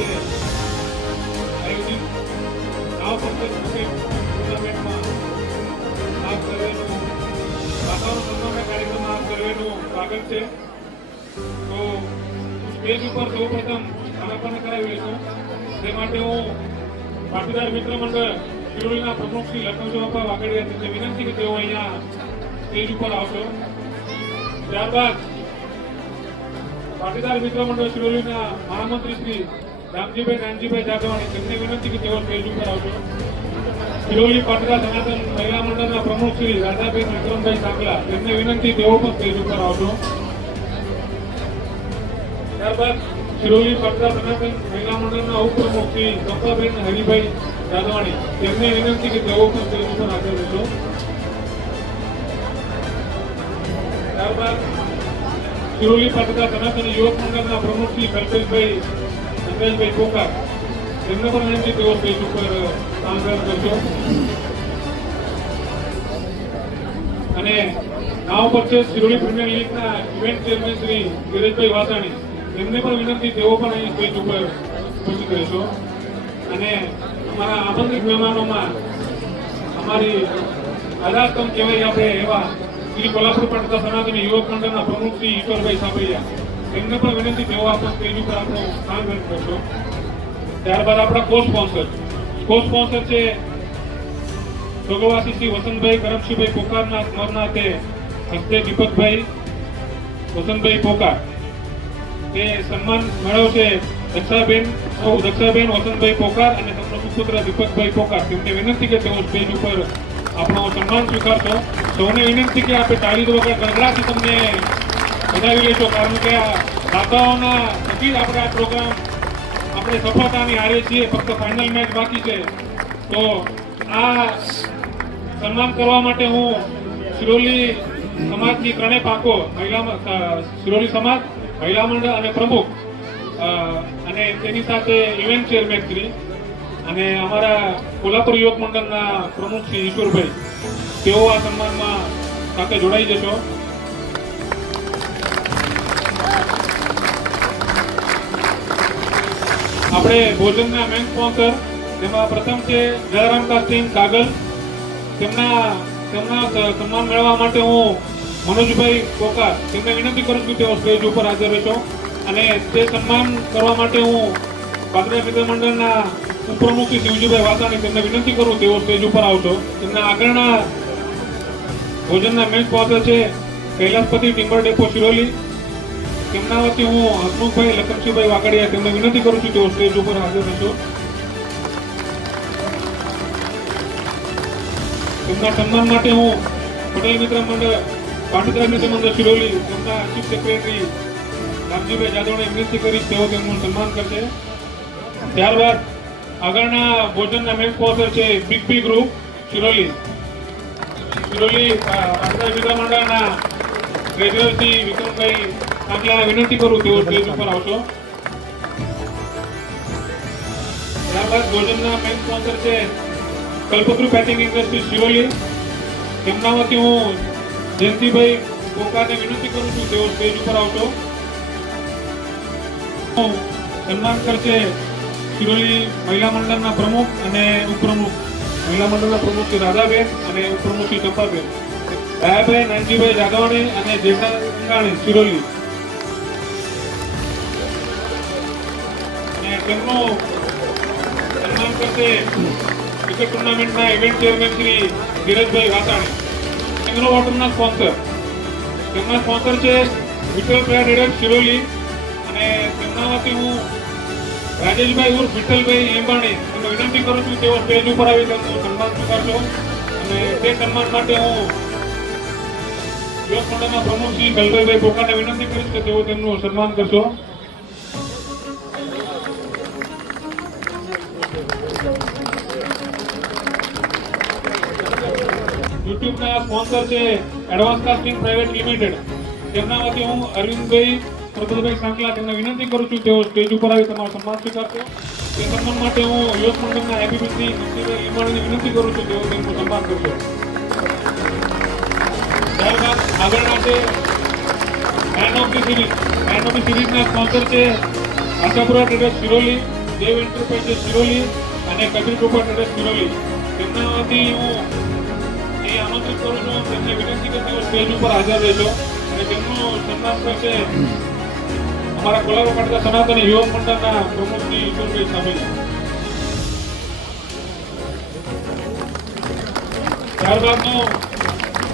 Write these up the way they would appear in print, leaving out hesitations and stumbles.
ખાતે આયોજિત નાવ પંચાયત ટુર્નામેન્ટમાં આપ સર્વેનું વાતાવરણ સન્માનના કાર્યક્રમમાં આપ સર્વેનું સ્વાગત છે. તો સ્ટેજ ઉપર સૌપ્રથમ સમાપન કરાવી લઈશું. તે માટે હું પાટીદાર મિત્ર મંડળ શિરોલીના પ્રમુખ શ્રી લખનભાઈ વાગડિયા તેમને વિનંતી કે તેઓ અહીંયા સ્ટેજ ઉપર આવશો. ત્યારબાદ પાટીદાર મિત્ર મંડળ શિરોલીના મહામંત્રી શ્રી રામજીભાઈ નાનજીભાઈ જાદવાણી તેમને વિનંતી કે તેઓ સ્ટેજ ઉપર આવશો. શિરોલી પાટીદાર સનાતન મહિલા મંડળના પ્રમુખ શ્રી રાધાબેન વિક્રમભાઈ સાંકલા તેમને વિનંતી તેઓ પણ સ્ટેજ ઉપર આવશો. ત્યારબાદ શિરોલી પાટીદાર સનાતન મહિલા મંડળના ઉપપ્રમુખ શ્રી કંપાબેન હરિભાઈ જાદવાણી તેમને વિનંતી કે તેઓ પણ સ્ટેજ ઉપર હાજર રહેશો. ત્યારબાદ શિરોલી પાટીદાર સનાતન યુવક મંડળના પ્રમુખ શ્રી કલ્પેશભાઈ સંદેશભાઈ પોકાર તેમને પણ વિનંતી તેઓ સ્ટેજ ઉપર કામકાજ કરશો. અને નાવ પરચેસ શિરોલી પ્રીમિયર લીગના ઇવેન્ટ ચેરમેન શ્રી ગિરીશભાઈ વાસાણી તેમને પણ વિનંતી તેઓ પણ અહીં સ્ટેજ ઉપર ઉપસ્થિત રહેશો. અને અમારા આમંત્રિત મહેમાનોમાં અમારી આધારસ્તંભ કહેવાય આપણે એવા શ્રી કોલ્હાપુર પાટીદાર સનાતન યુવક મંડળના પ્રમુખ શ્રી ઈશ્વરભાઈ સાબૈયા તેમને પણ વિનંતી તેઓ આપણા સ્ટેજ ઉપર આપણું કામ કરશો. ત્યારબાદ આપણા કો સ્પોન્સર છે સ્વર્ગવાસી શ્રી વસંતભાઈ કરમશીભાઈ પોકારના સ્મરણા તે હસ્તે દીપકભાઈ વસંતભાઈ પોકાર તે સન્માન મેળવશે દક્ષાબેન વસંતભાઈ પોકાર અને તેમનો સુપુત્ર દીપકભાઈ પોકાર તેમને વિનંતી કે તેઓ સ્ટેજ ઉપર આપણો સન્માન સ્વીકારશો. સૌને વિનંતી કે આપણે તાળી વગર ગણગડાથી તમને વધાવી લેશો, કારણ કે આ દાતાઓના થકી જ આપણે આ પ્રોગ્રામ આપણે સફળતાની હારે છીએ. ફક્ત ફાઇનલ મેચ બાકી છે. તો આ સન્માન કરવા માટે હું શિરોલી સમાજની ત્રણેય પાકો શિરોલી સમાજ મહિલા મંડળ અને પ્રમુખ અને તેની સાથે ઇવેન્ટ ચેરમેન શ્રી અને અમારા કોલ્હાપુર યુવક મંડળના પ્રમુખ શ્રી ઈશ્વરભાઈ તેઓ આ સન્માનમાં સાથે જોડાઈ જશો. આપણે ભોજનના મેન સ્પોન્સર તેમાં પ્રથમ છે જલારામ કાસ્ટિંગ કાગલ. તેમના સન્માન મેળવવા માટે હું મનોજભાઈ પોકાર તેમને વિનંતી કરું છું તેઓ સ્ટેજ ઉપર હાજર રહેશો. અને તે સન્માન કરવા માટે હું પાટીદાર મિત્ર મંડળના ઉપપ્રમુખ શ્રી શિવજીભાઈ વાસાણી તેમને વિનંતી કરું તેઓ સ્ટેજ ઉપર આવશો. તેમના આગળના ભોજનના મેન સ્પોન્સર છે કૈલાસપતિ ટિમ્બર ડેપો શિરોલી. તેમના વતી હું હસમુખભાઈ લખનસિંહભાઈ વાગડિયા તેમને વિનંતી કરું છું તેઓ સ્ટેજ ઉપર હાજર રહેશો. તેમના સન્માન માટે હું પટેલ મિત્ર મંડળ પાટીદાર મિત્ર મંડળ શિરોલી તેમના ચીફ સેક્રેટરી રામજીભાઈ જાદવને વિનંતી કરીશ તેઓ તેમનું સન્માન કરશે. ત્યારબાદ આગળના ભોજનના મેન સ્પોન્સર છે બિગ બી ગ્રુપ શિરોલી પાટીદાર મિત્ર મંડળના ટ્રેઝરર શ્રી વિક્રમભાઈ સાંકલાને વિનંતી કરું તેઓ સ્ટેજ ઉપર આવશો. ત્યારબાદ ભોજનના મેન સ્પોન્સર છે કલ્પતરુ પેકિંગ ઇન્ડસ્ટ્રી શિરોલી. તેમના વતી હું જયંતિભાઈ પોકારને વિનંતી કરું છું તેઓ સ્ટેજ ઉપર આવશો. સન્માન કરશે શિરોલી મહિલા મંડળના પ્રમુખ અને ઉપપ્રમુખ મહિલા મંડળના પ્રમુખ શ્રી રાધાબેન અને ઉપપ્રમુખ શ્રી ચંપાબેન દયાભાઈ નાનજીભાઈ જાદવાણી અને જેઠા અંગાણી શિરોલી. અને તેમનું સન્માન કરશે ક્રિકેટ ટુર્નામેન્ટના ઇવેન્ટ ચેરમેન શ્રી ધીરજભાઈ વાસાણી. એંગ્રો વોટરના સ્પોન્સર તેમના સ્પોન્સર છે વિઠ્ઠલ પ્રેડ શિરોલી. અને તેમના વતી હું રાજેશભાઈ ઉર્ફ વિઠ્ઠલભાઈ એંબાણી તેમને વિનંતી કરું છું તેઓ સ્ટેજ ઉપર આવી તેમનું સન્માન સ્વીકારશો. અને તે સન્માન માટે હું યુવક મંડળના પ્રમુખ શ્રી કલ્પેશભાઈ પોકારને વિનંતી કરીશ કે તેઓ તેમનું સન્માન કરશો. યુટ્યુબના સ્પોન્સર છે એડવાન્સ કાસ્ટિંગ પ્રાઇવેટ લિમિટેડ. તેમના વતી હું અરવિંદભાઈ પ્રભુભાઈ સાંકલા તેમને વિનંતી કરું છું તેઓ સ્ટેજ ઉપર આવી તમારો સન્માન સ્વીકારશો. તે સન્માન માટે હું યુવક મંડળના એબીબીસી નરસિંહભાઈ લીંબાણીને વિનંતી કરું છું તેઓ તેમનું સન્માન કરશો. ત્યારબાદ આગળના છે મેન ઓફ ધી સિરીઝના સ્પોન્સર છે આશાપુરા ટ્રેડર્સ શિરોલી. દેવ એન્ટરપ્રાઇઝ સિરોલી અને કબીર કૃપા ટ્રેડર્સ સિરોલી તેમના વતી હું એ આમંત્રિત કરું છું. તેમને વિનંતી કે તેઓ સ્ટેજ ઉપર હાજર રહેજો અને તેમનું સન્માન કરશે અમારા કોલારો પાટકા સનાતન યુવક મંડળના પ્રમુખ શ્રી ઈશ્વરભાઈ સામેલ. ત્યારબાદનું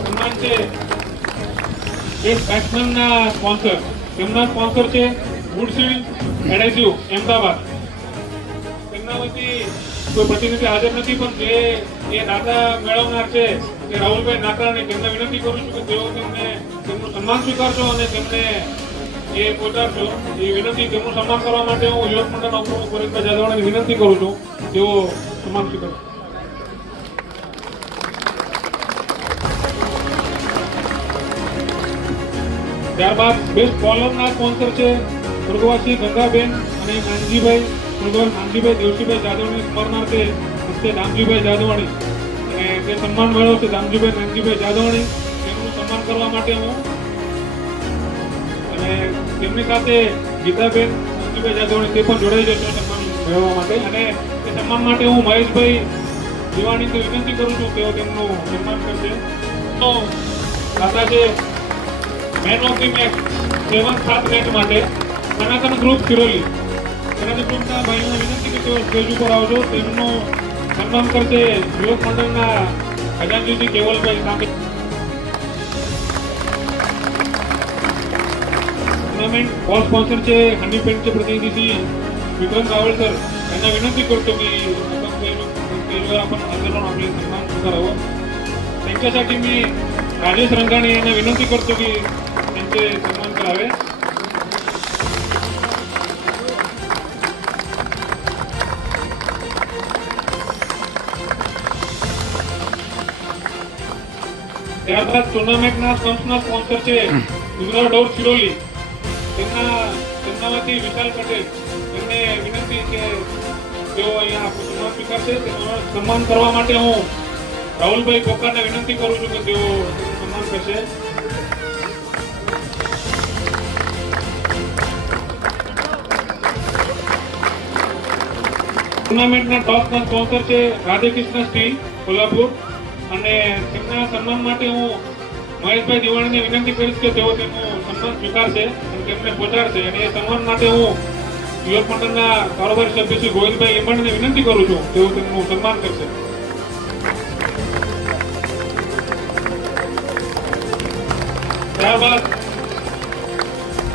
સન્માન છે બેટ્સમેનના સ્પોન્સર. તેમના સ્પોન્સર છે વુડશીલ્ડ એડહેસિવ અમદાવાદ. તેમના વતી કોઈ પ્રતિનિધિ હાજર નથી, પણ જે એ દાતા મેળવનાર છે તે રાહુલભાઈ નાકરાણી, તેમને વિનંતી કરું છું કે તેઓ તેમનું સન્માન સ્વીકારશો અને તેમને એ પહોંચાડશો. એ વિનંતી તેમનું સન્માન કરવા માટે હું યુવક મંડળના ઉપપ્રમુખ પરેશભાઈ જાદવાણીની વિનંતી કરું છું તેઓ સન્માન સ્વીકારશે. ત્યારબાદ બેસ્ટ બોલરના સ્પોન્સર છે સ્વર્ગવાસી ગંગાબેન અને નાનજીભાઈ દેવસીભાઈ જાદવણી સ્મરણાર્થે હસ્તે દામજીભાઈ જાદવાણી, અને તે સન્માન મેળવશે દામજીભાઈ નાનજીભાઈ જાદવાણી. તેમનું સન્માન કરવા માટે હું અને તેમની સાથે ગીતાબેન નાનજીભાઈ જાદવાણી તે પણ જોડાઈ જશે સન્માન મેળવવા માટે. અને તે સન્માન માટે હું મહેશભાઈ દિવાણીને વિનંતી કરું છું તેઓ તેમનું સન્માન કરશે. તો દાતા છે man of the match 7 match માટે સનાતન ગ્રુપ સિરોલી. સનાતન ગ્રુપના ભાઈઓને વિનંતી કે તેઓ સ્ટેજ ઉપર આવજો. તેમનું સન્માન કરશે યુવક મંડળના ખજાનજીજી કેવલભાઈ સામે. ટુર્નામેન્ટ ઓલ સ્પોન્સર છે હંડી પેન્ટ પ્રતિनिधी श्री विक्रम रावळकर यांना विनंती करतो की स्टेजवर आपण हजर राहून आपले सन्मान करावं. त्यांच्यासाठी मी राजेश रंगाणे यांना विनंती करतो की त्यांचे सन्मान करावे. ત્યારબાદ ટુર્નામેન્ટના સ્પોન્સરના સ્પોન્સર છે ગુજરાત ડોર સિરોલી. તેમના વતી વિશાલ પટેલ, તેમને વિનંતી કે તેઓ અહીંયા સન્માન સ્વીકારશે. તેનું સન્માન કરવા માટે હું રાહુલભાઈ પોકારને વિનંતી કરું છું કે તેઓ સન્માન કરશે. ટુર્નામેન્ટના ટોપના સ્પોન્સર છે રાધેકૃષ્ણ સ્ટીલ કોલ્હાપુર, અને તેમના સન્માન માટે હું મહેશભાઈ દિવાણીને વિનંતી કરીશ કે તેઓ તેમનું સન્માન સ્વીકારશે અને તેમને પહોંચાડશે. અને એ સન્માન માટે હું યુવક મંડળના કારોબારી સભ્ય શ્રી ગોવિંદભાઈ લીંબાણીને વિનંતી કરું છું તેઓ તેમનું સન્માન કરશે. ત્યારબાદ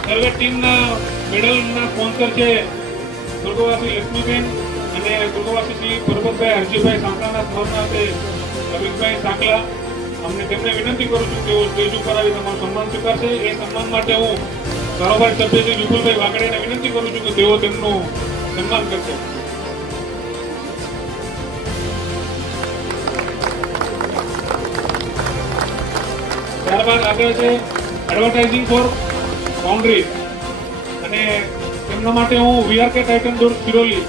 સર્વે ટીમના મેડલના સ્પોન્સર છે સ્વર્ગવાસી લક્ષ્મીબેન અને સ્વર્ગવાસી શ્રી પરબતભાઈ હરજીભાઈ સાંકલાના સ્મરણાર્થે રવિભાઈ સાંકલા. અમને તેમને વિનંતી કરું છું તેઓ સ્ટેજ ઉપર આવી તમારું સન્માન સ્વીકારશે. એ સન્માન માટે હું કારોબારી સભ્ય શ્રી વિપુલભાઈ વાગડેને વિનંતી કરું છું કે તેઓ તેમનું સન્માન કરશે. ત્યારબાદ આગળ છે એડવર્ટાઇઝિંગ ફોર બાઉન્ડ્રી, અને તેમના માટે હું VRK ટાઇટન ડોર સિરોલી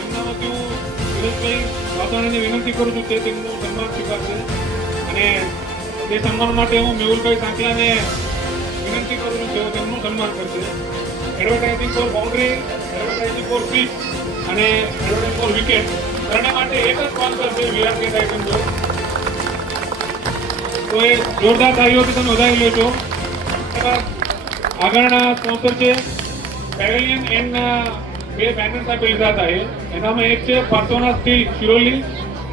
તેમના વતી હું સુરેશભાઈ વાઘાણીને વિનંતી કરું છું તે તેમનું સન્માન સ્વીકારશે. અને તે સન્માન માટે હું મેહુલભાઈ સાંકલાને વિનંતી કરું છું તેઓ તેમનું સન્માન કરશે. Advertising for boundary, advertising for pitch અને એડવર્ટાઇઝિંગ ફોર વિકેટ ત્રણે માટે એક જ સ્પોન્સર છે VRK ટાઇટન ડોર. તો એ જોરદાર તાળીઓથી તમે વધાવી લેજો. આગળના સ્પોન્સર છે પેવેલિયન એન્ડના 2 બેનર્સ આપી લીધા હતા. એનામાં એક છે પાર્સોના સ્ટીલ સિરોલી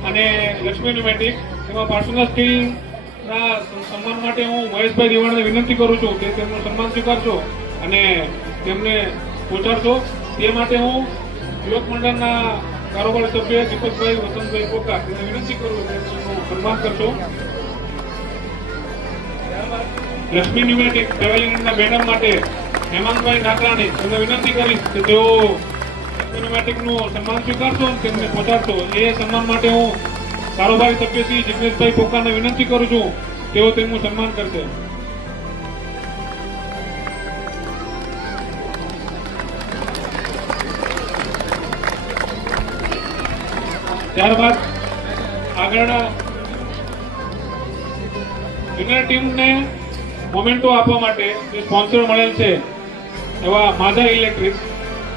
અને લક્ષ્મી ન્યુમેટિક. એમાં પાર્સોના સ્ટીલના સન્માન માટે હું મહેશભાઈ દિવાણીને વિનંતી કરું છું કે તેમનું સન્માન સ્વીકારશો અને તેમને પહોંચાડશો. તે માટે હું યુવક મંડળના કારોબારી સભ્ય દીપકભાઈ વસંતભાઈ પોકાર તેને વિનંતી કરું કે તેમનું સન્માન કરશો. લક્ષ્મી ન્યુમેટિક પેવેલિયનના બેનર માટે હેમાંગભાઈ નાકરાણી તેમને વિનંતી કરીશ કે તેઓ લક્ષ્મી ન્યુમેટિકનું સન્માન સ્વીકારશો અને તેમને પહોંચાડશો. એ સન્માન માટે હું કારોબારી સભ્ય શ્રી જિગ્નેશભાઈ પોકારને વિનંતી કરું છું તેઓ તેમનું સન્માન કરશે. ત્યારબાદ આગળના વિનર ટીમને મોમેન્ટો આપવા માટે જે સ્પોન્સર મળેલ છે એવા માધા ઇલેક્ટ્રિક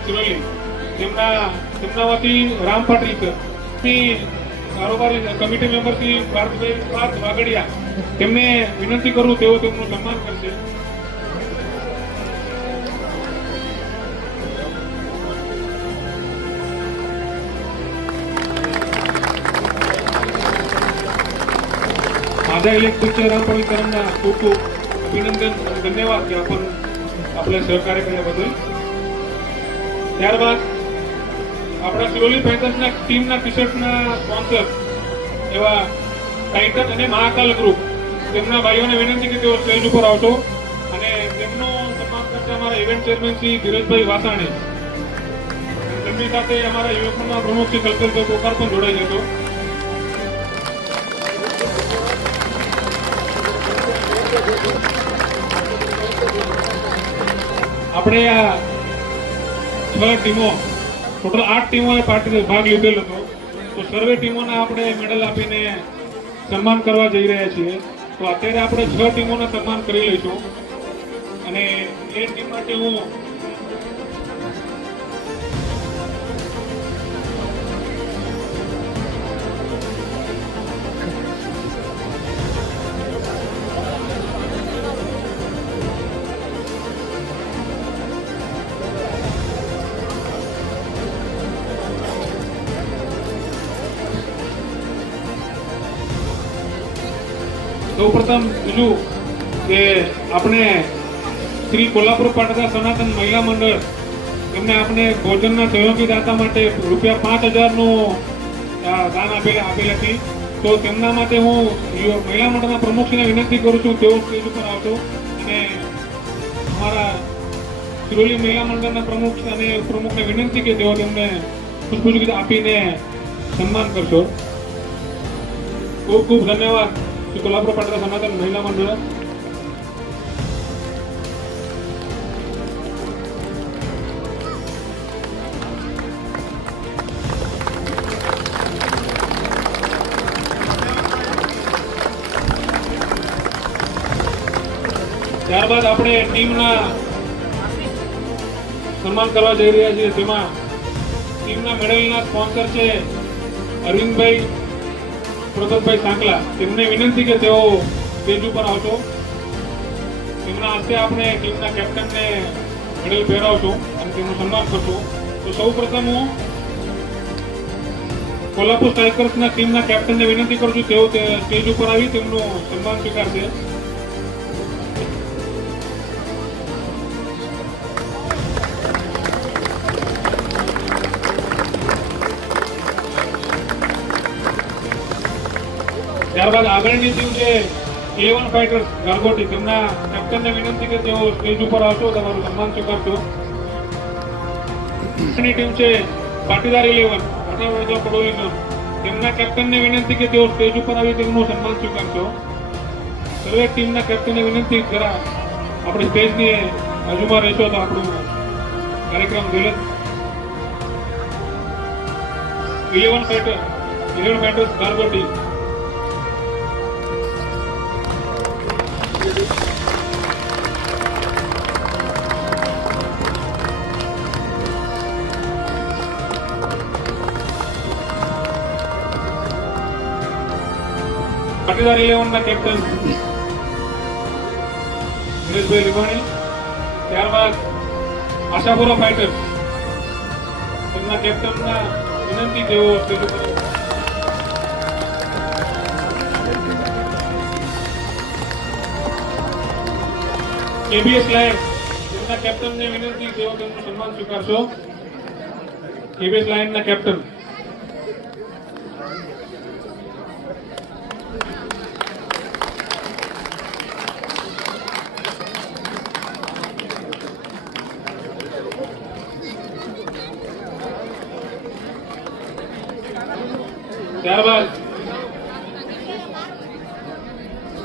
સિરોલી તેમના વતી રામ પાટીલ સર ની કારોબારી કમિટી મેમ્બર શ્રી પાર્થ વાગડિયા તેમને વિનંતી કરું તેઓ તેમનું સન્માન કરશે. माझ्या इलेक्ट्रिक राम पाटील सरांना खूप खूप अभिनंदन आणि धन्यवाद की आपण आपलं सहकार्य केल्याबद्दल. ત્યારબાદ આપણા સિરોલી પેન્થર્સના ટીમના ટી શર્ટના સ્પોન્સર એવા ટાઇટન અને મહાકાલ ગ્રુપ તેમના ભાઈઓને વિનંતી કે તેઓ સ્ટેજ ઉપર આવશો અને તેમનું સન્માન કરશે અમારા ઇવેન્ટ ચેરમેન શ્રી ધીરજભાઈ વાસાણી. તેમની સાથે અમારા યુવકના પ્રમુખ શ્રી કલ્પેશભાઈ પોકાર પણ જોડાઈ જશો. આપણે આ 6 ટીમો ટોટલ 8 ટીમોએ ભાગ લીધેલો હતો. તો સર્વે ટીમોને આપણે મેડલ આપીને સન્માન કરવા જઈ રહ્યા છીએ. તો અત્યારે આપણે 6 ટીમોને સન્માન કરી લઈશું અને એ ટીમ માટે હું સૌપ્રથમ બીજું કે આપણે શ્રી કોલ્હાપુર પાટડા સનાતન મહિલા મંડળ એમને આપણે ભોજનના સહયોગી દાતા માટે ₹5000નું દાન આપેલ હતી. તો તેમના માટે હું મહિલા મંડળના પ્રમુખને વિનંતી કરું છું તેઓ સ્ટેજ ઉપર આવશો અને અમારા સિરોલી મહિલા મંડળના પ્રમુખને વિનંતી કે તેઓ તેમને પુષ્પગીત આપીને સન્માન કરશો. ખૂબ ખૂબ ધન્યવાદ શ્રી કોલ્હાપુર પાટડા સનાતન મહિલા મંડળ. ત્યારબાદ આપણે ટીમના સન્માન કરવા જઈ રહ્યા છીએ. તેમાં ટીમના મેડલના સ્પોન્સર છે અરવિંદભાઈ પ્રતાપભાઈ સાંકલા. તેમને વિનંતી કે તેઓ સ્ટેજ ઉપર આવશો. તેમના હસ્તે આપણે ટીમના કેપ્ટનને મેડલ પહેરાવશું અને તેમનું સન્માન કરશું. તો સૌ પ્રથમ હું કોલ્હાપુર સ્ટ્રાઇકર્સના ટીમના કેપ્ટનને વિનંતી કરું છું તેઓ સ્ટેજ ઉપર આવી તેમનું સન્માન સ્વીકારશે. ત્યારબાદ આગળની ટીમ છે 11 ફાઇટર્સ ગારગોટી. તેમના કેપ્ટનને વિનંતી કે તેઓ સ્ટેજ ઉપર આવશો, તમારું સન્માન સ્વીકારશો. ટીમ છે પાટીદાર 11 પાટણ પડોલી ઝોન. તેમના કેપ્ટનને વિનંતી કે તેઓ સ્ટેજ ઉપર આવી તેમનું સન્માન સ્વીકારશો. સર્વે ટીમના કેપ્ટનને વિનંતી જરા આપણે સ્ટેજની બાજુમાં રહેશો તો આપણું કાર્યક્રમ ગલત. 11 ફાઇટર્સ ગારગોટી. પાટીદાર 11ના કેપ્ટન દિનેશભાઈ લીંબાણી. ત્યારબાદ આશાપુરા ફાઇટર્સ તેમના કેપ્ટનના વિનંતી તેઓ સ્ટેજ ઉપર. કેબીએસ લાયન્સ તેમના કેપ્ટનને વિનંતી તેઓ તેમનું સન્માન સ્વીકારશો. KBS લાયન્સના captain. ત્યારબાદ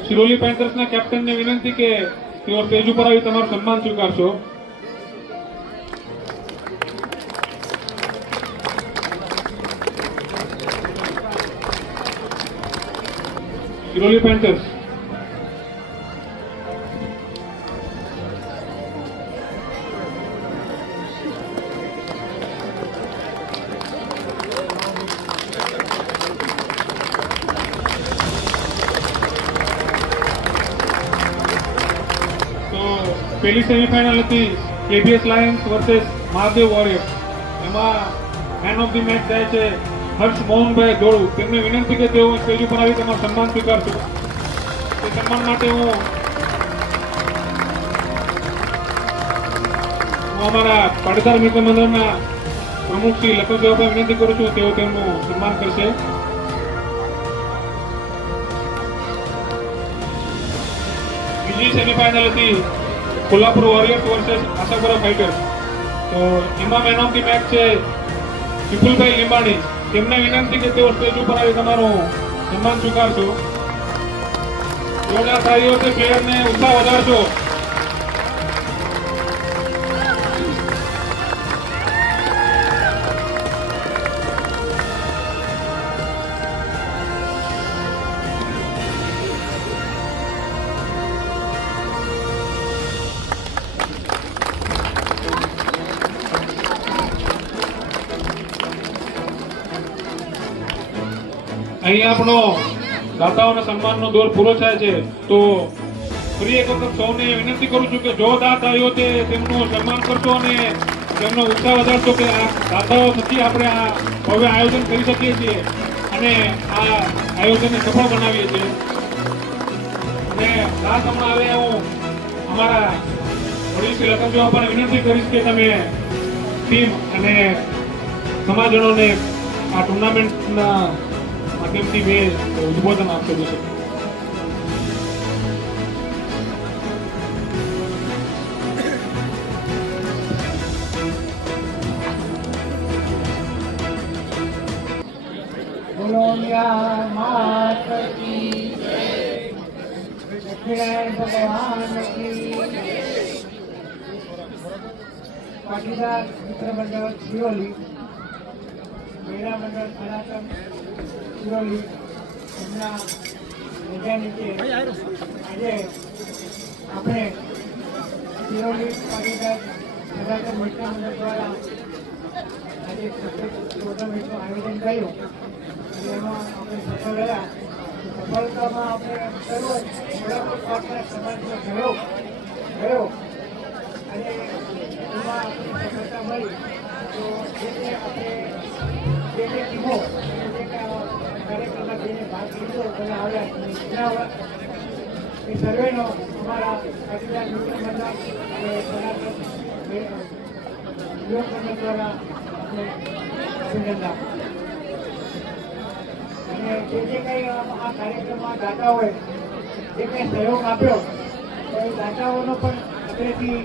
સિરોલી પેન્થર્સના કેપ્ટનને વિનંતી કે તેઓ સ્ટેજ ઉપર આવી તમારું સન્માન સ્વીકારશો. સિરોલી પેન્થર્સ. પહેલી સેમીફાઇનલ હતી KBS Lions versus Mahadev warriors. એમાં મેન ઓફ ધી મેચ જાય છે હર્ષ મોહનભાઈ જોડુ. તેમને વિનંતી કે તેઓ સ્ટેજ ઉપર આવી તમારું સન્માન સ્વીકારશો. તે સન્માન માટે હું અમારા પાટીદાર મિત્ર મંડળના પ્રમુખ શ્રી લખન દેવભાઈ વિનંતી કરું છું, તેઓ તેમનું સન્માન કરશે. બીજી સેમીફાઇનલ હતી Kolhapur warriors versus Ashapura fighters. તો એમાં મેન ઓફ ધી મેચ છે વિપુલભાઈ લીંબાણી. તેમને વિનંતી કે તેઓ સ્ટેજ ઉપર આવી તમારું સન્માન સ્વીકારશો. જોરદાર તાળીઓથી પ્લેયરને ઉત્સાહ વધારશો. અહીં આપણો દાતાઓના સન્માનનો દોર પૂરો થાય છે. તો ફરી એક વખત સૌને વિનંતી કરું છું કે જો દાતાઓ તે તેમનું સન્માન કરશો અને તેમનો ઉત્સાહ વધારશો કે આ દાતાઓ થકી આપણે આ ભવ્ય આયોજન કરી શકીએ છીએ અને આ આયોજનને સફળ બનાવીએ છીએ. અને ખાસ હમણાં હવે હું અમારા વડીલ શ્રી લખનદેવ પણ વિનંતી કરીશ કે તમે ટીમ અને સમાજજનોને આ ટુર્નામેન્ટના માધ્યમથી મેં ઉદ્બોધન આપેલું છે. પાટીદાર મિત્ર મંડળ શિરોલી, મહિલા મંડળ સનાતન શિરોલી એમના નેજા નીચે આજે આપણે શિરોલી પાટીદાર સનાતન મિત્ર મંડળ દ્વારા આજે ટુર્નામેન્ટનું આયોજન કર્યું અને એમાં આપણે સફળ રહ્યા. સફળતામાં આપણે સર્વ કોલ્હાપુર પાટના સમાજનો સહયોગ ગયો અને એમાં આપણી સફળતા મળી. તો જે આપણે જે ટીમો કાર્યક્રમમાં જઈને ભાગ લીધો અને આવ્યા એ સર્વેનો અમારા પાટીદાર મિત્ર મંડળ અને સનાતન યુવક મંડળ દ્વારા આપણે અભિનંદન આપીએ. અને જે કંઈ આ કાર્યક્રમમાં દાતાઓએ જે કંઈ સહયોગ આપ્યો તો એ દાતાઓનો પણ હૃદયથી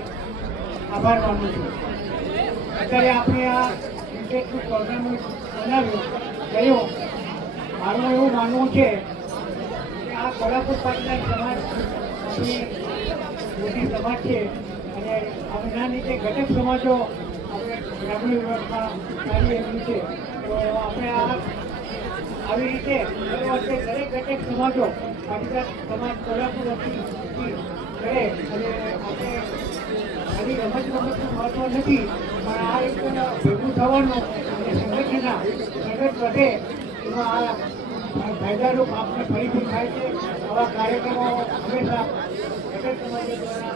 આભાર માનું છું. અત્યારે આપણે આ ક્રિકેટનું ટુર્નામેન્ટ કર્યું. મારું એવું માનવું છે કે આ કોલ્હાપુર પાટીદાર સમાજ આપણી મોટી સમાજ છે અને આના નીચે ઘટક સમાજો આપણે ગ્રામીણ વિભાગમાં કાર્ય એમનું છે. તો આપણે આવી રીતે દર વર્ષે દરેક ઘટક સમાજો પાટીદાર સમાજ કોલ્હાપુર કરે અને આપણે ખાલી રમતનું મહત્વ નથી પણ આ એક ભેગું થવાનું અને સંગઠનના પ્રગટ વધે એમાં આ ફાયદારૂપ આપણે ફરીથી થાય છે. આવા કાર્યક્રમો હંમેશા ઘટક સમાજો દ્વારા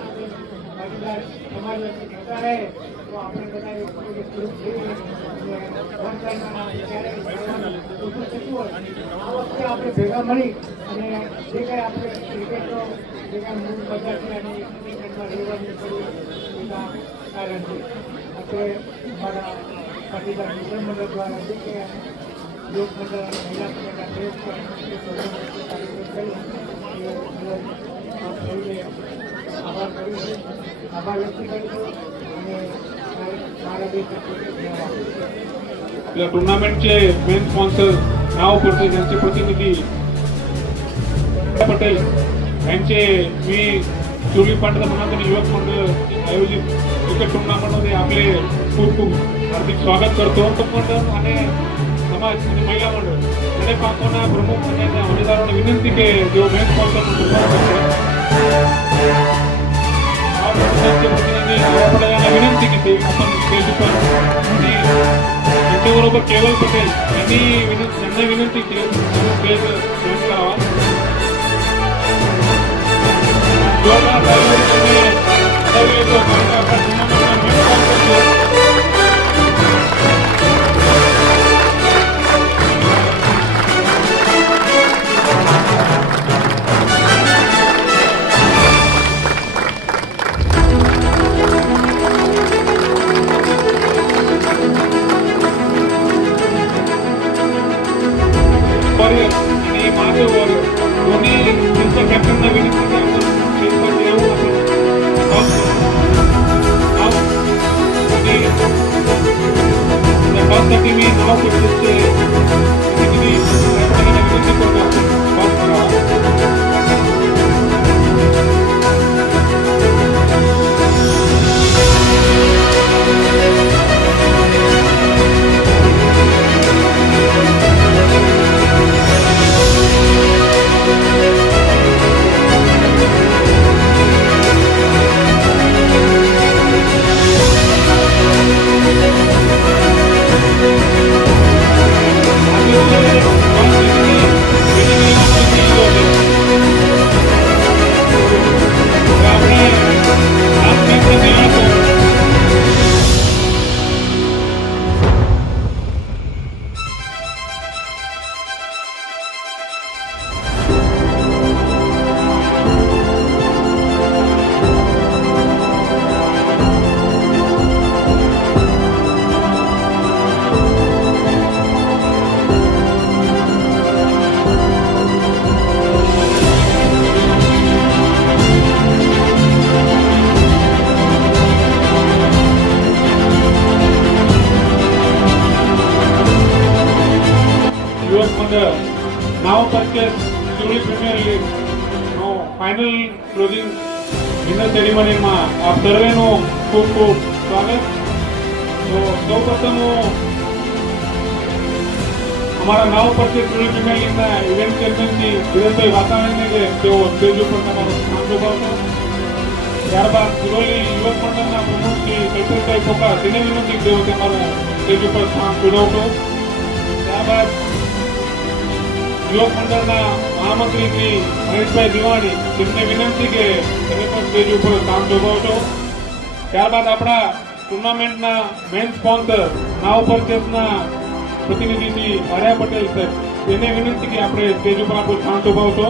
પાટીદાર સમાજ વચ્ચે થતા રહે તો આપણે બધા ગ્રુપ થઈને આ વખતે આપણે ભેગા મળી અને જે કંઈ આપણે ક્રિકેટનો જે કાંઈ મૂળ બજાર છે અને ક્રિકેટમાં રહેવાનું કારણ છે. આપણે અમારા પાટીદાર મિત્ર મંડળ દ્વારા જે કે યોગ મંડળ અને મહિલા મંડળના આભાર કરું છું, આભાર વ્યક્ત કરું છું અને મારા બે या टूर्नामेंटचे मेन स्पॉन्सर नाव पडते त्यांचे प्रतिनिधी पटेल यांचे मी शिवली पाटीदार सनातन युवक मंडळ आयोजित क्रिकेट टुर्नामेंटमध्ये आपले खूप खूप हार्दिक स्वागत करतो. मंडळ आणि समाज आणि महिला मंडळ या पाकोना प्रमुख आणि त्या होद्देदारांना विनंती के जो मेन स्पॉन्सर प्रतिनिधी विनंती की ते आपण स्टेज पर बरोबर केवल पटेल यांनी त्यांना विनंती केली स्टेज जॉईन करावा. વધાવી લેશો કારણ કે આપણા ટુર્નામેન્ટના મેન સ્પોન્સર છે वॉरियर आणि महादेव वॉरियर दोन्ही त्यांच्या कॅप्टनना विनंती की आपण स्टेजवरती येऊ आपण आणि त्या टॉससाठी मी नाव पक्षाचे प्रतिनिधी रायगडला विनंती करतो आपण टॉस करावा नाव परचेस शिवली प्रीमियर लीग નો ફાઇનલ ક્લોઝિંગ ડિનર સેરેમનીમાં આપ સર્વેનું ખૂબ ખૂબ સ્વાગત. તો સૌપ્રથમ અમારા નાવ પરચેસ શિવલી પ્રીમિયર લીગના ઇવેન્ટ ચેરમેન શ્રી ધીરજભાઈ વાતાવરણને જે તેઓ સ્ટેજ ઉપર તમારો નામ જોગાવશે. ત્યારબાદ સિરોલી યુવક મંડળના પ્રમુખ શ્રી કલ્પેશભાઈ પોકાર તેને વિનંતી તેઓ તમારું સ્ટેજ ઉપર સ્થાન જોડાવશો. ત્યારબાદ યુવક મંડળના મહામંત્રી શ્રી મહેશભાઈ દિવાણી તેમને વિનંતી કે તમે પણ સ્ટેજ ઉપર કામ જોગાવશો. ત્યારબાદ આપણા ટુર્નામેન્ટના મેઇન સ્પોન્સર નાવ પરચેસના પ્રતિનિધિ શ્રી આર્યા પટેલ સાહેબ તેને વિનંતી કે આપણે સ્ટેજ ઉપર આપણું સ્થાન શોભાવશો.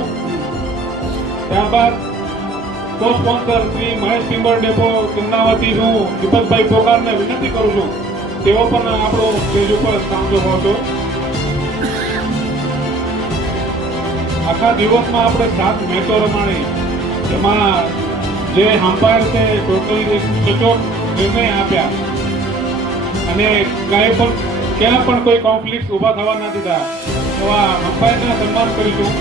ત્યારબાદ co sponsor Shri Mahesh timber depot ચંદાવતી હું દીપકભાઈ પોકારને વિનંતી કરું છું તેઓ પણ આપણું સ્ટેજ ઉપર સ્થાન શોભાવશો. આખા દિવસમાં આપણે 7 મેચો રમાણી એમાં જે અમ્પાયર છે ટોટલ સચોટ નિર્ણય આપ્યા અને ક્યાં પણ કોઈ કોન્ફ્લિક્ટ ઊભા થવા ના દીધા એવા અમ્પાયરના સન્માન કરીશું.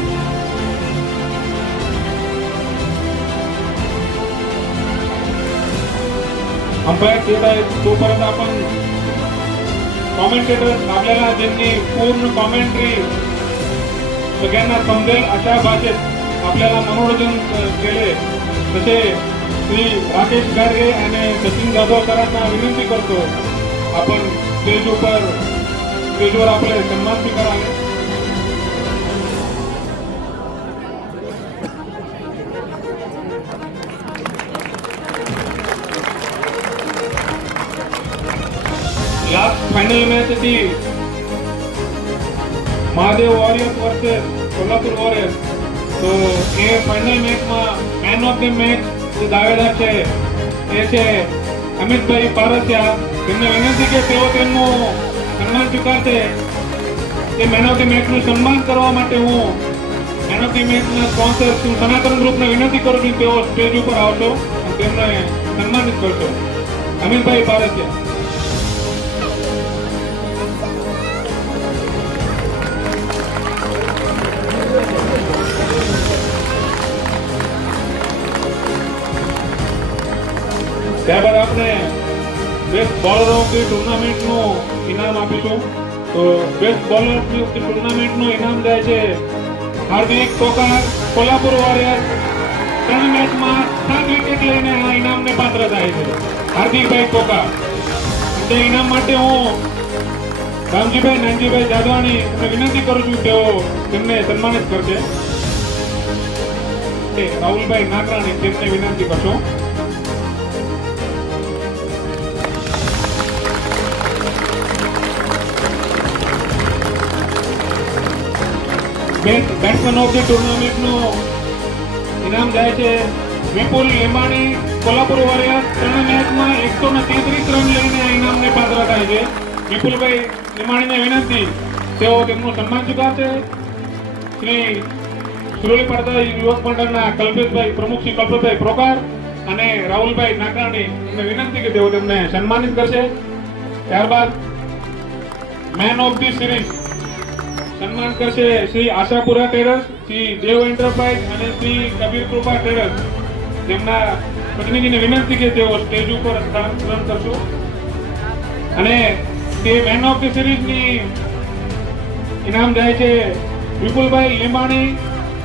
अंपायर येत आहेत तोपर्यंत आपण कॉमेंटेटर आपल्याला ज्यांनी पूर्ण कॉमेंट्री सगळ्यांना समजेल अशा भाषेत आपल्याला मनोरंजन केले तसे श्री राकेश गाडगे आणि सचिन जाधवकरांना विनंती करतो आपण स्टेजवर आपले सन्मान स्वीकारावे. लास्ट फाइनल मैच थी Mahadev warriors versus Kolhapur warriors. तो ये फाइनल मैच में मैन ऑफ द मैच जो दावेदार છે એ છે અમિતભાઈ પારસિયા. તેમને વિનંતી કે તેઓ તેમનું સન્માન સ્વીકારશે. એ મેન ઓફ ધ મેચનું સન્માન કરવા માટે હું મેન ઓફ ધ મેચના સ્પોન્સર સનાતન ગ્રુપને વિનંતી કરું છું તેઓ સ્ટેજ ઉપર આવશો અને તેમને સન્માનિત કરશો. અમિતભાઈ પારસિયા. ત્યારબાદ આપણે બેસ્ટ બોલર ઓફ ધી ટુર્નામેન્ટનું ઇનામ આપીશું. તો બેસ્ટ બોલર ઓફ ધી ટુર્નામેન્ટનું ઇનામ જાય છે હાર્દિક પોકાર કોલ્હાપુર વોરિયર્સ. 3 મેચમાં 7 વિકેટ લઈને આ ઇનામને પાત્ર થાય છે હાર્દિકભાઈ પોકાર. તે ઇનામ માટે હું રામજીભાઈ નાનજીભાઈ જાદવાણી વિનંતી કરું છું તેઓ તેમને સન્માનિત કરશે. રાહુલભાઈ નાગરાણી તેમને વિનંતી કરશો. બેસ્ટ બેટ્સમેન ઓફ ધ ટુર્નામેન્ટનું ઇનામ જાય છે વિપુલ લીંબાણી કોલ્હાપુર વોરિયર્સ. 3 મેચમાં 133 રન લઈને આ ઇનામને પાત્ર થાય છે. વિપુલભાઈ લીંબાણીને વિનંતી તેઓ તેમનું સન્માન સ્વીકારશે. શ્રી સુરોલી પડતા યુવક મંડળના કલ્પેશભાઈ પ્રમુખ શ્રી કલ્પેશભાઈ પ્રોકાર અને રાહુલભાઈ નાકરાણી એમને વિનંતી કે તેઓ તેમને સન્માનિત કરશે. ત્યારબાદ મેન ઓફ ધી સિરીઝ સન્માન કરશે શ્રી આશાપુરા ટેરસ, શ્રી દેવ એન્ટરપ્રાઇઝ અને શ્રી કબીર કૃપા ટેરસ. તેમના પ્રતિનિધિને વિનંતી કે તેઓ સ્ટેજ ઉપર સ્થાનાંતરણ કરશો. અને તે મેન ઓફ ધી સિરીઝની ઇનામ જાય છે વિપુલભાઈ લીંબાણી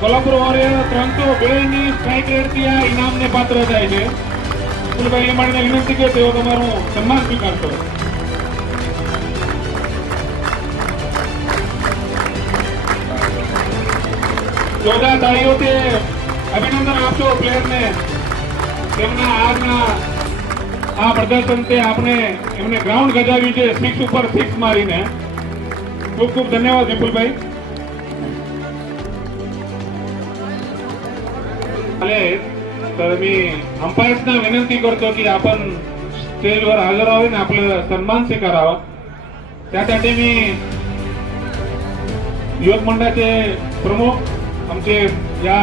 કોલ્હાપુર વોરિયર. 302 ની સ્ટ્રાઇક રેટથી આ ઇનામને પાત્ર થાય છે. વિપુલભાઈ લીંબાણીને વિનંતી કે તેઓ તમારું સન્માન સ્વીકારશો. જોરદાર તાળીઓથી અભિનંદન આપશો પ્લેયરને. તેમના આજના આ પ્રદર્શનથી આપણે એમને ગ્રાઉન્ડ ગજાવ્યું છે 6 ઉપર 6 મારીને. खूप खूप धन्यवाद विपुलभाई. तर मी अंपायर्सना विनंती करतो की आपण स्टेजवर हजर राहावे आणि आपलं सन्मान स्वीकारावा. त्यासाठी मी युवक मंडळाचे प्रमुख आमचे या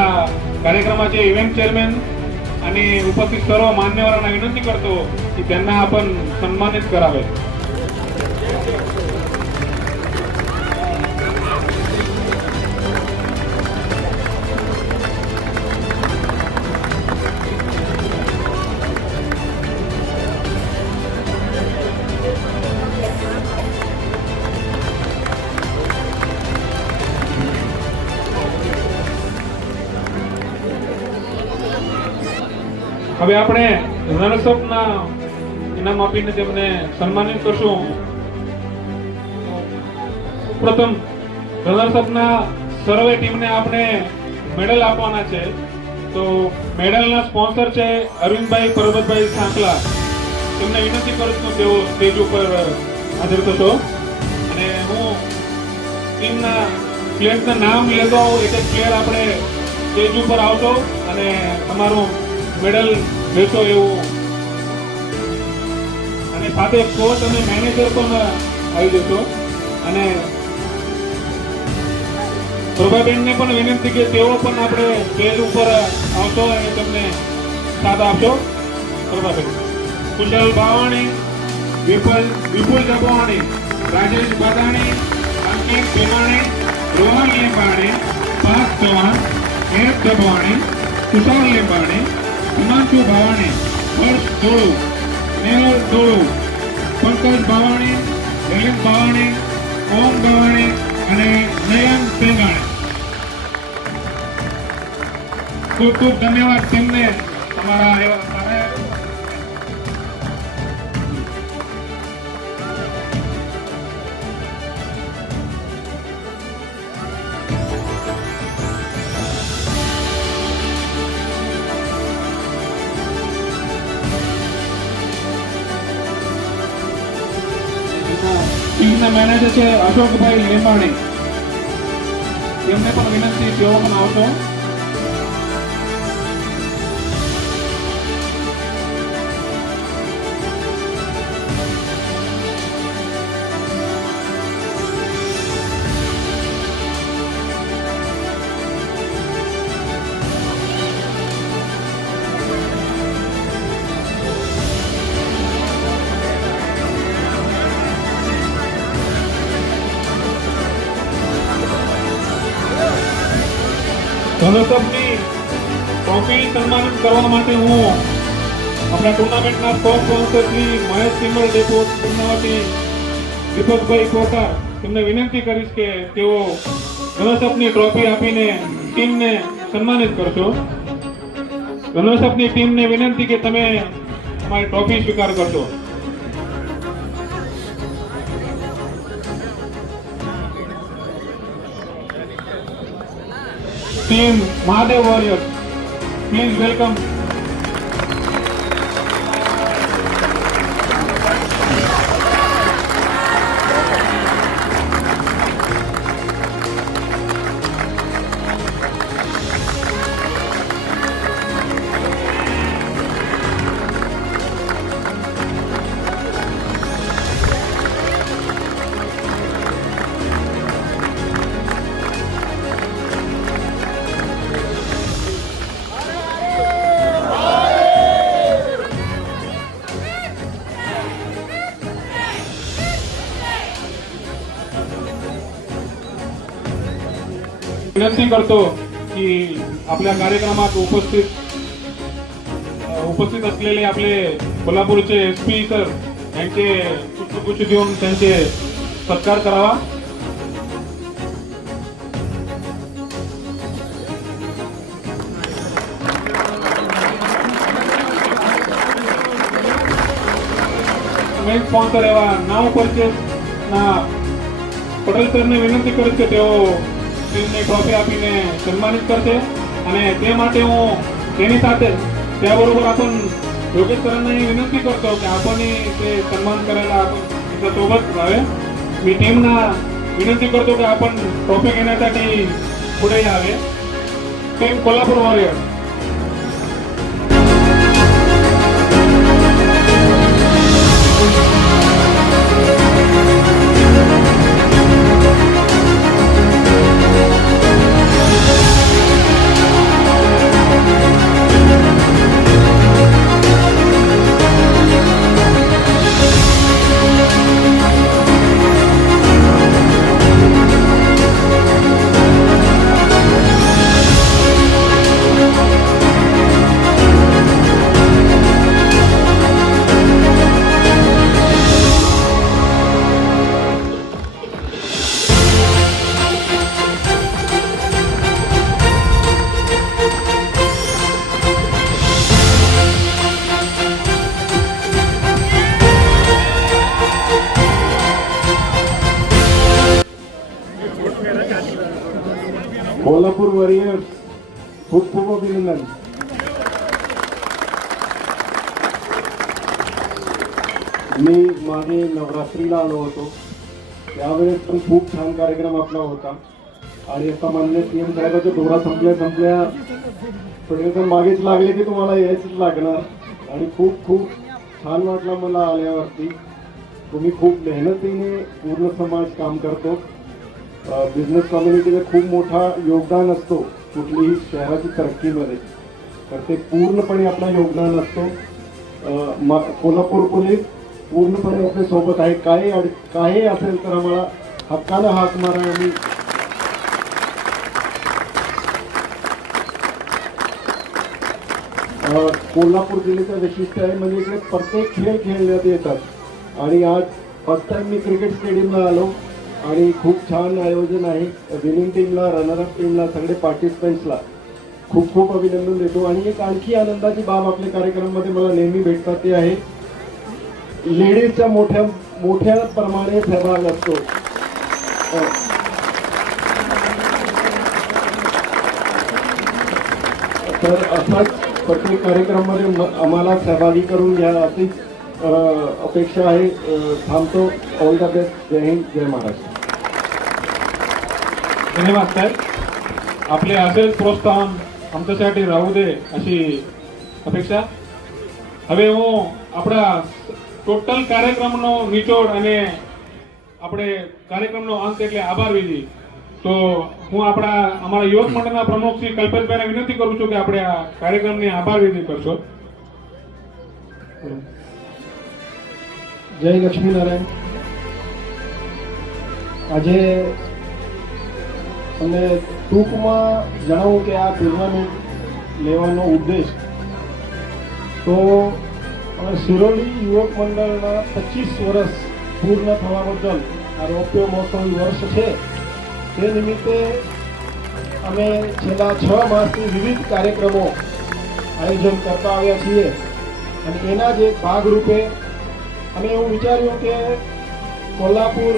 कार्यक्रमाचे इव्हेंट चेअरमॅन आणि उपस्थित सर्व मान्यवरांना विनंती करतो की त्यांना आपण सन्मानित करावे. હવે આપણે રનર્સઅપના ઇનામ આપીને તેમને સન્માનિત કરશું. પ્રથમ રનર્સઅપના સર્વે ટીમને આપણે મેડલ આપવાના છે. તો મેડલના સ્પોન્સર છે અરવિંદભાઈ પરબતભાઈ સાંકલા. તેમને વિનંતી કરું છું તેઓ સ્ટેજ ઉપર હાજર થશો. અને હું ટીમના પ્લેયર્સના નામ લેતો આવું. એક એક પ્લેયર આપણે સ્ટેજ ઉપર આવશો અને તમારું મેડલ લેશો એવું. અને સાથે કોચ અને મેનેજર પણ આવી જશો. અને પ્રભાબેનને પણ વિનંતી કે તેઓ પણ આપણે સ્ટેજ ઉપર આવશો અને તમને સાથ આપશો. પ્રભાબેન, કુશલ બાવાણી, વિપુલ જબાણી, રાજેશ બાદાણી, અંકિત ભીમાણી, રોહન લીંબાણી, પાર્થ ચૌહાણ, એસ જબાણી, કુશાલ લીંબાણી, हिमांशु भावाणी, हर्ष धोळू, नेहल धोळू, पंकज भावाणी, ललित भावाणी, ओम भावाणी અને નયન પેંગાણી. ખૂબ ખૂબ ધન્યવાદ તેમને તમારા એવા સહાય. ટીમના મેનેજર છે અશોકભાઈ લીંબાણી. તેમને પણ વિનંતી તેઓ પણ આવશો. રનર્સઅપની ટ્રોફી સન્માનિત કરવા માટે હું આપણા ટુર્નામેન્ટના ટોપ સ્પોન્સર શ્રી મહેશ સિમ્બલ ડેપો તેમના વતી દીપકભાઈ પોકાર તેમને વિનંતી કરીશ કે તેઓ રનર્સઅપની ટ્રોફી આપીને ટીમને સન્માનિત કરશો. રનર્સઅપની ટીમને વિનંતી કે તમે અમારી ટ્રોફી સ્વીકાર કરશો. Team Mahadev warriors, please welcome. विनंती करतो की आपल्या कार्यक्रमात उपस्थित असलेले आपले कोल्हापूरचे SP सर यांचे पुष्पगुच्छ देऊन त्यांचे सत्कार करावा. મેઇન સ્પોન્સર એવા નાવ પરચેસ ના પટેલ સરને વિનંતી કરું કે તેઓ ટીમને ટ્રોફી આપીને સન્માનિત કરશે અને તે માટે હું તેની સાથે त्याबरोबर आपण योगेश सरांना विनंती करतो की आपण ते सन्मान करायला आपण तिच्या सोबत राहावे. मी टीमना विनंती करतो की आपण ट्रॉफी घेण्यासाठी पुढे यावे. Team Kolhapur warriors. Kolhapur warriors खूप खूप अभिनंदन. मी मागे नवरात्रीला आलो होतो त्यावेळेस पण खूप छान कार्यक्रम आपला होता आणि आता मान्य CM साहेबाच्या दोरा संपल्या थोडेजण मागेच लागले की तुम्हाला यायचंच लागणार आणि खूप खूप छान वाटलं मला आल्यावरती. तुम्ही खूप मेहनतीने पूर्ण समाज काम करतो. बिझनेस कम्युनिटीला खूप मोठा योगदान असतो कुठलीही शहराची तरक्कीमध्ये, तर ते पूर्णपणे आपला योगदान असतो. कोल्हापूर पोलीस पूर्णपणे आपल्या सोबत आहे. काही असेल तर आम्हाला हक्कानं हाक मारा. आणि कोल्हापूर जिल्ह्याचं वैशिष्ट्य आहे म्हणजे इकडे प्रत्येक खेळ खेळण्यात येतात आणि आज फर्स्ट टाइम मी क्रिकेट स्टेडियमला आलो आणि खूप छान आयोजन आहे. विनिंग टीमला, रनरअप टीमला, सगळे पार्टिसिपंट्सला खूप खूप अभिनंदन देतो. आणि एक आणखी आनंदाची बाब आपल्या कार्यक्रमामध्ये मला नेहमी भेटतात ते आहे लेडीजचा मोठ्या प्रमाणे सहभाग असतो. तर असाच प्रत्येक कार्यक्रमामध्ये आम्हाला सहभागी करून घ्या अशीच अपेक्षा आहे. थांबतो. All the best. जय हिंद, जय महाराष्ट्र. धन्यवाद साहेब. आपले असेच प्रोत्साहन आमच्यासाठी राहू दे अशी અપેક્ષા. હવે હું આપણા ટોટલ કાર્યક્રમનો નિચોડ અને આપણે કાર્યક્રમનો અંત એટલે આભાર વિધિ. તો હું અમારા યુવક મંડળના પ્રમુખ શ્રી કલ્પેશભાઈને વિનંતી કરું છું કે આપણે આ કાર્યક્રમની આભાર વિધિ કરશો. જય લક્ષ્મીનારાયણ. આજે તમને ટૂંકમાં જણાવું કે આ ટુર્નામેન્ટ લેવાનો ઉદ્દેશ તો સિરોલી યુવક મંડળના 25 વર્ષ પૂર્ણ થવા બદલ આ રૌપ્ય મહોત્સવી વર્ષ છે તે નિમિત્તે અમે છેલ્લા 6 માસથી વિવિધ કાર્યક્રમો આયોજન કરતા આવ્યા છીએ અને એના જ એક ભાગરૂપે અમે એવું વિચાર્યું કે કોલ્હાપુર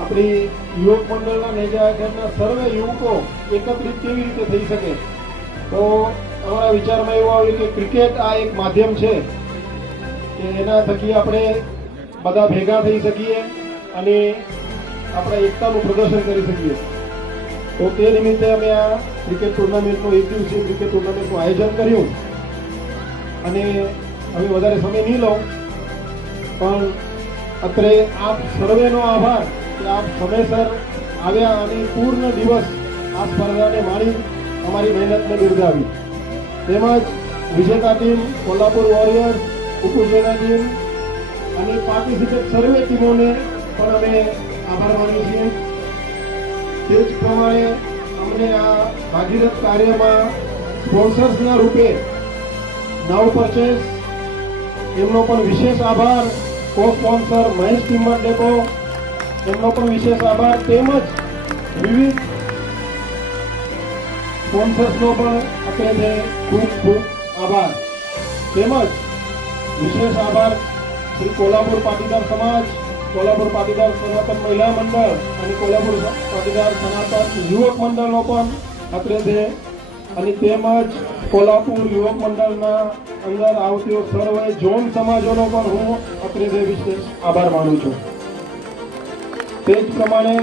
આપણી યુવક મંડળના નેજા હેઠળના સર્વે યુવકો એકત્રિત કેવી રીતે થઈ શકે. તો અમારા વિચારમાં એવું આવ્યું કે ક્રિકેટ આ એક માધ્યમ છે કે એના થકી આપણે બધા ભેગા થઈ શકીએ અને આપણા એકતાનું પ્રદર્શન કરી શકીએ. તો તે નિમિત્તે અમે આ ક્રિકેટ ટુર્નામેન્ટનું એક દિવસીય ક્રિકેટ ટુર્નામેન્ટનું આયોજન કર્યું અને હવે વધારે સમય નહીં લઉં પણ અત્રે આપ સર્વેનો આભાર કે આપ સમયસર આવ્યા અને પૂર્ણ દિવસ આ સ્પર્ધાને માણી અમારી મહેનતને બિરદાવી. તેમજ વિજેતા ટીમ કોલ્હાપુર વોરિયર્સ, ઉપજેતા ટીમ અને પાર્ટિસિપેટ સર્વે ટીમોને પણ અમે આભાર માનીએ છીએ. તે જ પ્રમાણે અમને આ ભાગીરથ કાર્યમાં સ્પોન્સર્સના રૂપે નાવ પરચેસ એમનો પણ વિશેષ આભાર, કો સ્પોન્સર મહેશ ટિમ્બર ડેપો એમનો પણ વિશેષ આભાર, તેમજ વિવિધ સ્પોન્સર્સનો પણ આપણે ખૂબ ખૂબ આભાર. તેમજ વિશેષ આભાર શ્રી કોલ્હાપુર પાટીદાર સમાજ, કોલ્હાપુર પાટીદાર સનાતન મહિલા મંડળ અને કોલ્હાપુર પાટીદાર સનાતન યુવક મંડળનો પણ આપણે અને તેમજ કોલ્હાપુર યુવક મંડળના અંદર આવતી સર્વે ઝોન સમાજોનો પણ હું આપણે વિશેષ આભાર માનું છું. તે જ પ્રમાણે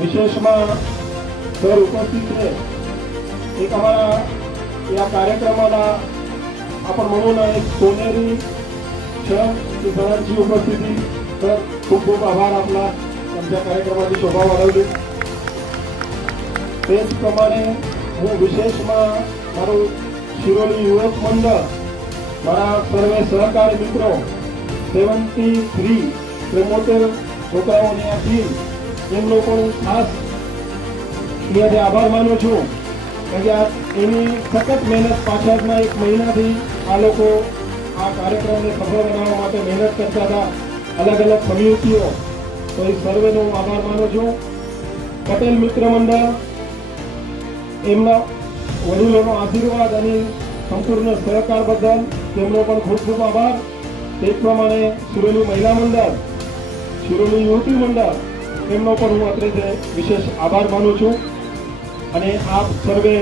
વિશેષમાં સર ઉપસ્થિત છે એક અમારા या कार्यक्रमाला आपण म्हणून एक सोनेरी क्षण सरांची उपस्थिती, तर खूप खूप आभार आपला आमच्या कार्यक्रमाची शोभा वाढवली. त्याचप्रमाणे હું વિશેષમાં મારું શિરોલી યુવક મંડળ, મારા સર્વે સહકારી મિત્રો 73 પ્રમોટર છોકરાઓની આ ટીમ એમનો પણ ખાસ અહીંયાથી આભાર માનું છું. એની સખત મહેનત પાછળના એક મહિનાથી આ લોકો આ કાર્યક્રમને સફળ બનાવવા માટે મહેનત કરતા હતા, અલગ અલગ સમિતિઓ. તો એ સર્વેનો હું આભાર માનું છું. પટેલ મિત્ર મંડળ એમના વડીલોનો આશીર્વાદ અને સંપૂર્ણ સહકાર બદલ તેમનો પણ ખૂબ ખૂબ આભાર. તે જ પ્રમાણે શિરોલી મહિલા મંડળ, શિરોલી યુવતી મંડળ એમનો પણ હું અત્રે વિશેષ આભાર માનું છું. અને આપ સર્વે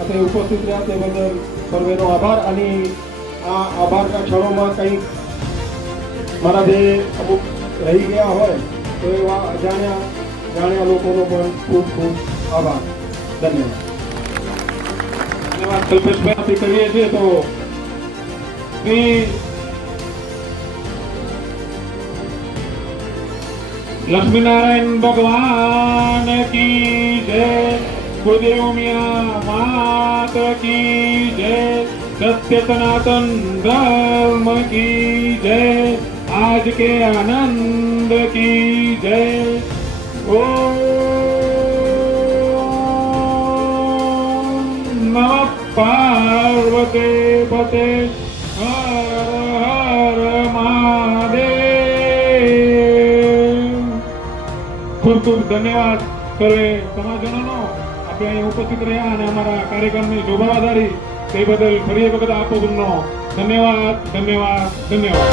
અત્રે ઉપસ્થિત રહ્યા તે બદલ સર્વેનો આભાર. અને આ આભારના ક્ષણોમાં કંઈક મારા જે અમુક રહી ગયા હોય તો એવા જાણ્યા લોકોનો પણ ખૂબ ખૂબ આભાર. ધન્યવાદ. ધન્યવાદ કલ્પેશભાઈ કરીએ છીએ. તો શ્રી લક્ષ્મીનારાયણ ભગવાન કી જય, गुरुदेव मियां मात की जय, सत्य सनातन धर्म की जय, आज के आनंद की जय. ओम नमः पार्वती पते हर हर महादेव. ખૂબ ખૂબ ધન્યવાદ સર્વે સમાજજનોનો. આપણે અહીં ઉપસ્થિત રહ્યા અને અમારા કાર્યક્રમની શોભા વધારી તે બદલ ફરી એક વખત આપો ધન્યવાદ, ધન્યવાદ, ધન્યવાદ.